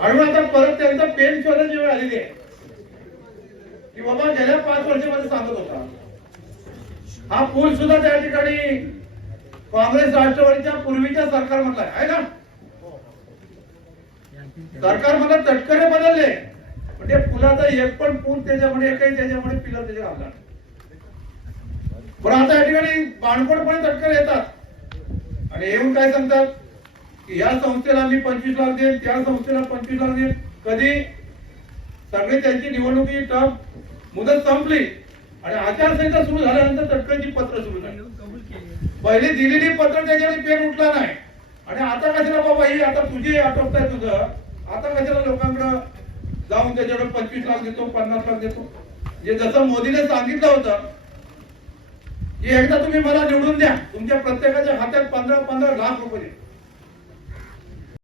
आणि आता परत त्यांचा पेन शोधायची वेळ आलेली आहे की बाबा गेल्या 5 वर्षामध्ये सांगत होता हा पूल सुद्धा त्या ठिकाणी काँग्रेस राष्ट्रवादीच्या पूर्वीच्या सरकार मधला आहे ना. सरकार मला तटकरे बदलले म्हणजे पुलाचा एक पण पूल त्याच्यामध्ये एकही त्याच्यामध्ये पिलर त्याच्या घालला. पण आता या ठिकाणी बाणकोडपणे तटकरे येतात आणि येऊन काय सांगतात की या संस्थेला आम्ही 25 लाख देईन, त्या संस्थेला 25 लाख देईन. कधी सगळे त्यांची निवडणुकीची टर्म मुदत संपली आणि आचारसंहिता सुरू झाल्यानंतर तटकरेची पत्र सुरू झाली. पहिली दिलेली पत्र त्याच्याने पेन उठला नाही आणि आता कशाला बाबा ही आता तुझी आटोपताय तुझं, आता कशाला लोकांकडे जाऊन त्याच्याकडे 25 लाख देतो 50 लाख देतो. जे जसं मोदीने सांगितलं होतं की एकदा तुम्ही मला निवडून द्या, तुमच्या प्रत्येकाच्या खात्यात 15 लाख रुपये